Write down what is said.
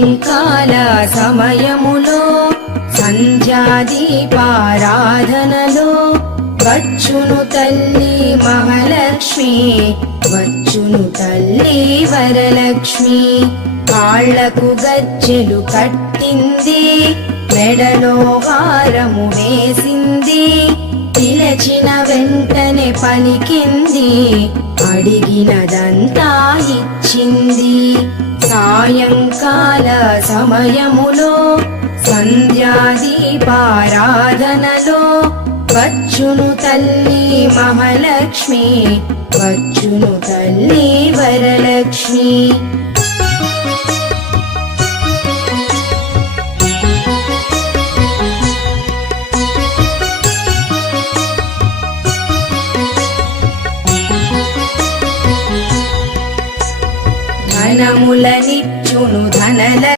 కాల సమయములో సంధ్యాదీపారాధనలో వచ్చును తల్లి మహాలక్ష్మి, వచ్చును తల్లి వరలక్ష్మి. కాళ్లకు గజ్జెలు కట్టింది, మెడలో హారము వేసింది, పిలచిన వెంటనే పలికింది, అడిగినదంతా ఇచ్చింది. సాయంకాల సమయములో సంధ్యాదీపారాధనలో వచ్చును తల్లి మహాలక్ష్మి, వచ్చును తల్లి వరలక్ష్మి. ధనములనిచ్చును ధనల